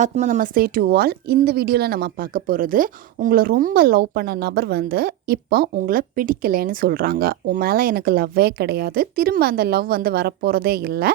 ஆத்ம நமஸ்தே to all. இந்த வீடியோவில் நம்ம பார்க்க போகிறது, உங்களை ரொம்ப லவ் பண்ண நபர் வந்து இப்போ உங்களை பிடிக்கலைன்னு சொல்கிறாங்க. உன் மேலே எனக்கு லவ்வே கிடையாது, திரும்ப அந்த லவ் வந்து வரப்போகிறதே இல்லை,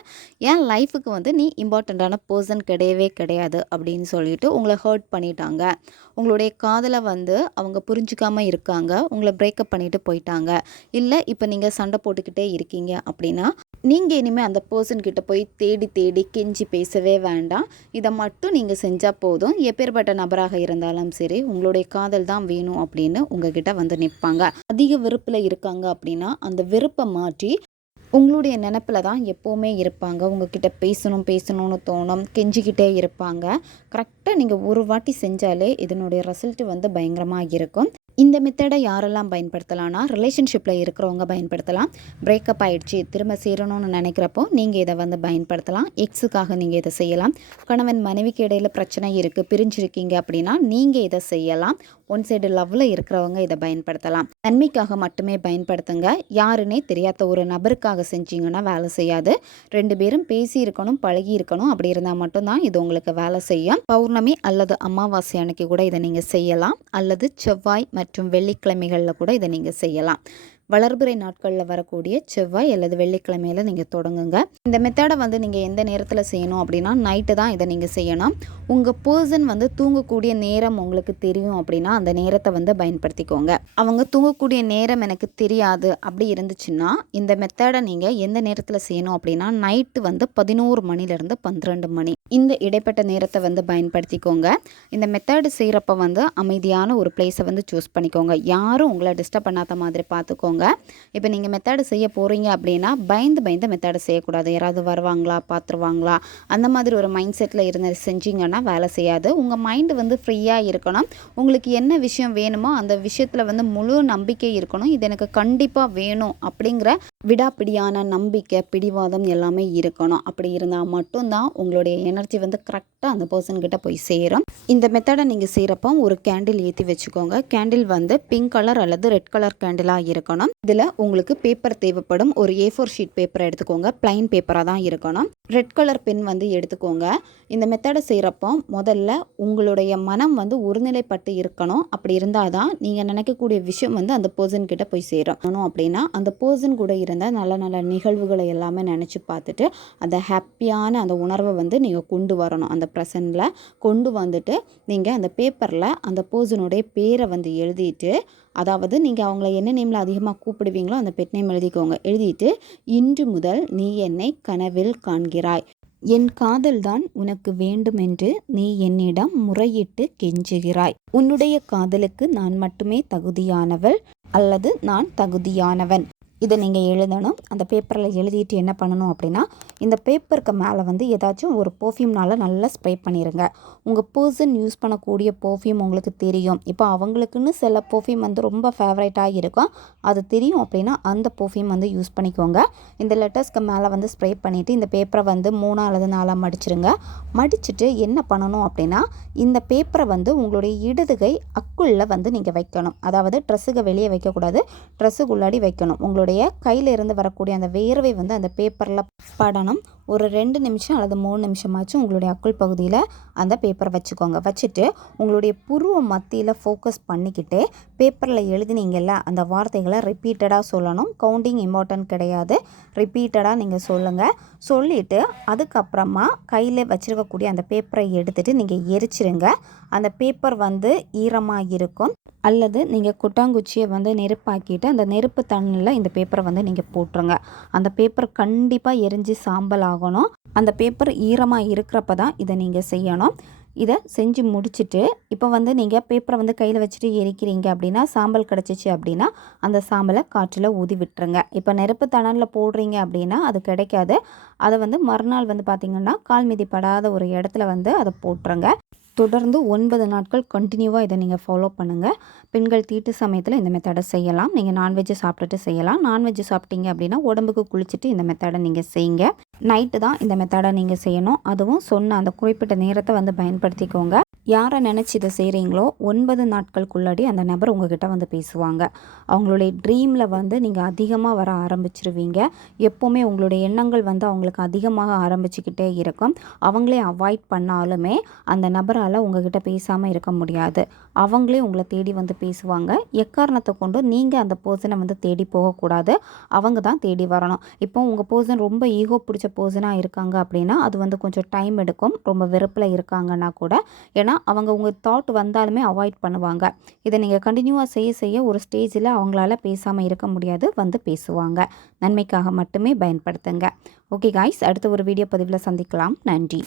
என் லைஃபுக்கு வந்து நீ இம்பார்ட்டண்ட்டான பர்சன் கிடையவே கிடையாது அப்படின்னு சொல்லிட்டு உங்களை ஹர்ட் பண்ணிட்டாங்க. உங்களுடைய காதலை வந்து அவங்க புரிஞ்சிக்காமல் இருக்காங்க, உங்களை பிரேக்கப் பண்ணிட்டு போயிட்டாங்க. இல்லை இப்போ நீங்கள் சண்டை போட்டுக்கிட்டே இருக்கீங்க அப்படின்னா நீங்கள் இனிமேல் அந்த பர்சன்கிட்ட போய் தேடி தேடி கெஞ்சி பேசவே வேண்டாம். இதை மட்டும் நீங்கள் செஞ்சால் போதும். எப்பேற்பட்ட நபராக இருந்தாலும் சரி, உங்களுடைய காதல் தான் வேணும் அப்படின்னு உங்ககிட்ட வந்து நிற்பாங்க. அதிக வெறுப்பில் இருக்காங்க அப்படின்னா அந்த வெறுப்பை மாற்றி உங்களுடைய நினப்பில் தான் எப்போவுமே இருப்பாங்க. உங்ககிட்ட பேசணும்னு தோணும், கெஞ்சிக்கிட்டே இருப்பாங்க. கரெக்டாக நீங்கள் ஒரு வாட்டி செஞ்சாலே இதனுடைய ரிசல்ட் வந்து பயங்கரமாக இருக்கும். இந்த மெத்தடை யாரெல்லாம் பயன்படுத்தலாம்னா, ரிலேஷன்ஷிப்பில் இருக்கிறவங்க பயன்படுத்தலாம். பிரேக்கப் ஆகிடுச்சு, திரும்ப சேரணும்னு நினைக்கிறப்போ நீங்கள் இதை வந்து பயன்படுத்தலாம். எக்ஸுக்காக நீங்கள் இதை செய்யலாம். கணவன் மனைவிக்கு இடையில் பிரச்சனை இருக்குது, பிரிஞ்சிருக்கீங்க அப்படின்னா நீங்கள் இதை செய்யலாம். ஒன் சைடு லவ்வில் இருக்கிறவங்க இதை பயன்படுத்தலாம். நன்மைக்காக மட்டுமே பயன்படுத்துங்க. யாருன்னே தெரியாத ஒரு நபருக்காக செஞ்சீங்கன்னா வேலை செய்யாது. 2 பேரும் பேசி இருக்கணும், பழகி இருக்கணும். அப்படி இருந்தால் மட்டும்தான் இது உங்களுக்கு வேலை செய்யும். பௌர்ணமி அல்லது அமாவாசை அன்னைக்கு கூட இதை நீங்கள் செய்யலாம். அல்லது செவ்வாய் மற்றும் வெள்ளிக்கிழமைகளில் கூட இதை நீங்கள் செய்யலாம். வளர்பிறை நாட்களில் வரக்கூடிய செவ்வாய் அல்லது வெள்ளிக்கிழமையில் நீங்கள் தொடங்குங்க. இந்த மெத்தடை வந்து நீங்கள் எந்த நேரத்தில் செய்யணும் அப்படின்னா, நைட்டு தான் இதை நீங்கள் செய்யணும். உங்கள் பர்சன் வந்து தூங்கக்கூடிய நேரம் உங்களுக்கு தெரியும் அப்படின்னா அந்த நேரத்தை வந்து பயன்படுத்திக்கோங்க. அவங்க தூங்கக்கூடிய நேரம் எனக்கு தெரியாது அப்படி இருந்துச்சுன்னா இந்த மெத்தடை நீங்கள் எந்த நேரத்தில் செய்யணும் அப்படின்னா, நைட்டு வந்து 11 மணிலேருந்து 12 மணி இந்த இடைப்பட்ட நேரத்தை வந்து பயன்படுத்திக்கோங்க. இந்த மெத்தடு செய்கிறப்ப வந்து அமைதியான ஒரு பிளேஸை வந்து சூஸ் பண்ணிக்கோங்க. யாரும் உங்களை டிஸ்டர்ப் பண்ணாத மாதிரி பார்த்துக்கோங்க. இப்போ நீங்கள் மெத்தடு செய்ய போகிறீங்க அப்படின்னா பயந்து மெத்தடு செய்யக்கூடாது. யாராவது வருவாங்களா, பார்த்துருவாங்களா, அந்த மாதிரி ஒரு மைண்ட் செட்டில் இருந்து செஞ்சிங்கன்னா வேலை செய்யாது. உங்கள் மைண்டு வந்து ஃப்ரீயாக இருக்கணும். உங்களுக்கு என்ன விஷயம் வேணுமோ அந்த விஷயத்தில் வந்து முழு நம்பிக்கை இருக்கணும். இது எனக்கு கண்டிப்பாக வேணும் அப்படிங்கிற விடாப்பிடியான நம்பிக்கை, பிடிவாதம் எல்லாமே இருக்கணும். அப்படி இருந்தால் மட்டும்தான் உங்களுடைய எனர்ஜி வந்து கரெக்டாக அந்த பர்சன்கிட்ட போய் சேரும். இந்த மெத்தடை நீங்கள் செய்கிறப்போ ஒரு கேண்டில் ஏற்றி வச்சுக்கோங்க. கேண்டில் வந்து பிங்க் கலர் அல்லது ரெட் கலர் கேண்டிலாக இருக்கணும். இதில் உங்களுக்கு பேப்பர் தேவைப்படும். ஒரு A4 ஷீட் பேப்பரை எடுத்துக்கோங்க. பிளைன் பேப்பராக தான் இருக்கணும். ரெட் கலர் பென் வந்து எடுத்துக்கோங்க. இந்த மெத்தடை செய்கிறப்போ முதல்ல உங்களுடைய மனம் வந்து ஒருநிலைப்பட்டு இருக்கணும். அப்படி இருந்தால் தான் நீங்கள் நினைக்கக்கூடிய விஷயம் வந்து அந்த பர்சன்கிட்ட போய் சேரணும். அப்படின்னா அந்த பர்சன் கூட இருந்த நல்ல நல்ல நிகழ்வுகளை எல்லாமே நினச்சி பார்த்துட்டு அந்த ஹாப்பியான அந்த உணர்வை வந்து நீங்கள் கொண்டு வரணும். அந்த ப்ரெசன்ட்டில் கொண்டு வந்துட்டு நீங்கள் அந்த பேப்பரில் அந்த பர்சனுடைய பேரை வந்து எழுதிட்டு, அதாவது நீங்கள் அவங்கள என்ன நேமில் அதிகமாக கூப்பிடுவீங்களோ அந்த பெட் நேம் எழுதிக்கோங்க. எழுதிட்டு, இன்று முதல் நீ என்னை கனவில் காண்கிறாய், என் காதல்தான் உனக்கு வேண்டும் என்று நீ என்னிடம் முறையிட்டு கெஞ்சுகிறாய், உன்னுடைய காதலுக்கு நான் மட்டுமே தகுதியானவள் அல்லது நான் தகுதியானவன். இதை நீங்கள் எழுதணும். அந்த பேப்பரில் எழுதிட்டு என்ன பண்ணணும் அப்படின்னா, இந்த பேப்பருக்கு மேலே வந்து ஏதாச்சும் ஒரு பர்ஃப்யூம்னால் நல்லா ஸ்ப்ரே பண்ணிடுங்க. உங்கள் பர்சன் யூஸ் பண்ணக்கூடிய பர்ஃப்யூம் உங்களுக்கு தெரியும். இப்போ அவங்களுக்குன்னு சில பர்ஃப்யூம் வந்து ரொம்ப ஃபேவரட்டாக இருக்கும், அது தெரியும் அப்படின்னா அந்த பர்ஃப்யூம் வந்து யூஸ் பண்ணிக்கோங்க. இந்த லெட்டர்ஸ்க்கு மேலே வந்து ஸ்ப்ரே பண்ணிவிட்டு இந்த பேப்பரை வந்து 3 அல்லது 4 மடிச்சிருங்க. மடிச்சுட்டு என்ன பண்ணணும் அப்படின்னா, இந்த பேப்பரை வந்து உங்களுடைய இடதுகை அக்குள்ளே வந்து நீங்கள் வைக்கணும். அதாவது ட்ரெஸ்ஸுக்கு வெளியே வைக்கக்கூடாது, ட்ரெஸ்ஸுக்குள்ளாடி வைக்கணும். உங்களுடைய கையில் இருந்து வரக்கூடிய அந்த வேர்வை வந்து அந்த பேப்பரில் படணும். ஒரு 2 நிமிஷம் அல்லது 3 நிமிஷமாச்சும் உங்களுடைய அக்குள் பகுதியில் அந்த பேப்பரை வச்சுக்கோங்க. வச்சுட்டு உங்களுடைய புருவ மத்தியில் ஃபோக்கஸ் பண்ணிக்கிட்டு பேப்பரில் எழுதினீங்கல்ல அந்த வார்த்தைகளை ரிப்பீட்டடாக சொல்லணும். கவுண்டிங் இம்பார்ட்டன்ட் கிடையாது, ரிப்பீட்டடாக நீங்கள் சொல்லுங்கள். சொல்லிவிட்டு அதுக்கப்புறமா கையில் வச்சுருக்கக்கூடிய அந்த பேப்பரை எடுத்துகிட்டு நீங்கள் எரிச்சிருங்க. அந்த பேப்பர் வந்து ஈரமாக இருக்கும். அல்லது நீங்கள் கொட்டாங்குச்சியை வந்து நெருப்பாக்கிட்டு அந்த நெருப்பு தண்ணியில் இந்த பேப்பரை வந்து நீங்கள் போட்டுருங்க. அந்த பேப்பர் கண்டிப்பாக எரிஞ்சு சாம்பல் ஆகணும். அந்த பேப்பர் ஈரமாக இருக்கிறப்ப தான் இதை நீங்கள் செய்யணும். இதை செஞ்சு முடிச்சுட்டு இப்போ வந்து நீங்கள் பேப்பரை வந்து கையில் வச்சுட்டு எரிக்கிறீங்க அப்படின்னா, சாம்பல் கிடச்சிச்சு அப்படின்னா அந்த சாம்பலை காற்றில் ஊதி விட்டுருங்க. இப்போ நெருப்பு தணலில் போடுறீங்க அப்படின்னா அது கிடைக்காது. அதை வந்து மறுநாள் வந்து பார்த்திங்கன்னா கால் மிதிப்படாத ஒரு இடத்துல வந்து அதை போட்டுருங்க. தொடர்ந்து 9 நாட்கள் கண்டினியூவாக இதை நீங்கள் ஃபாலோ பண்ணுங்கள். பெண்கள் தீட்டு சமயத்தில் இந்த மெத்தடை செய்யலாம். நீங்கள் நான்வெஜ்ஜு சாப்பிட்டுட்டு செய்யலாம். நான்வெஜ்ஜு சாப்பிட்டீங்க அப்படின்னா உடம்புக்கு குளிச்சுட்டு இந்த மெத்தடை நீங்கள் செய்யுங்க. நைட்டு தான் இந்த மெத்தடை நீங்கள் செய்யணும். அதுவும் சொன்ன அந்த குறிப்பிட்ட நேரத்தை வந்து பயன்படுத்திக்கோங்க. யாரை நினச்சி இதை செய்கிறீங்களோ 9 நாட்களுக்குள்ளாடி அந்த நபர் உங்ககிட்ட வந்து பேசுவாங்க. அவங்களுடைய ட்ரீமில் வந்து நீங்கள் அதிகமாக வர ஆரம்பிச்சிருவீங்க. எப்போவுமே உங்களுடைய எண்ணங்கள் வந்து அவங்களுக்கு அதிகமாக ஆரம்பிச்சுக்கிட்டே இருக்கும். அவங்களே அவாய்ட் பண்ணாலுமே அந்த நபரால் உங்ககிட்ட பேசாமல் இருக்க முடியாது. அவங்களே உங்களை தேடி வந்து பேசுவாங்க. எக்காரணத்தை கொண்டு நீங்கள் அந்த பர்சனை வந்து தேடி போகக்கூடாது. அவங்க தான் தேடி வரணும். இப்போ உங்கள் பர்சன் ரொம்ப ஈகோ பிடிச்ச பர்சனாக இருக்காங்க அப்படின்னா அது வந்து கொஞ்சம் டைம் எடுக்கும். ரொம்ப வெறுப்பில் இருக்காங்கன்னா கூட. ஏன்னா அவங்க உங்கள் தாட் வந்தாலுமே அவாய்ட் பண்ணுவாங்க. இதை நீங்கள் கண்டினியூவாக செய்ய செய்ய ஒரு ஸ்டேஜில் அவங்களால பேசாமல் இருக்க முடியாது. வந்து பேசுவாங்க. நன்மைக்காக மட்டுமே பயன்படுத்துங்க. ஓகே காய்ஸ், அடுத்த ஒரு வீடியோ பதிவில் சந்திக்கலாம். நன்றி.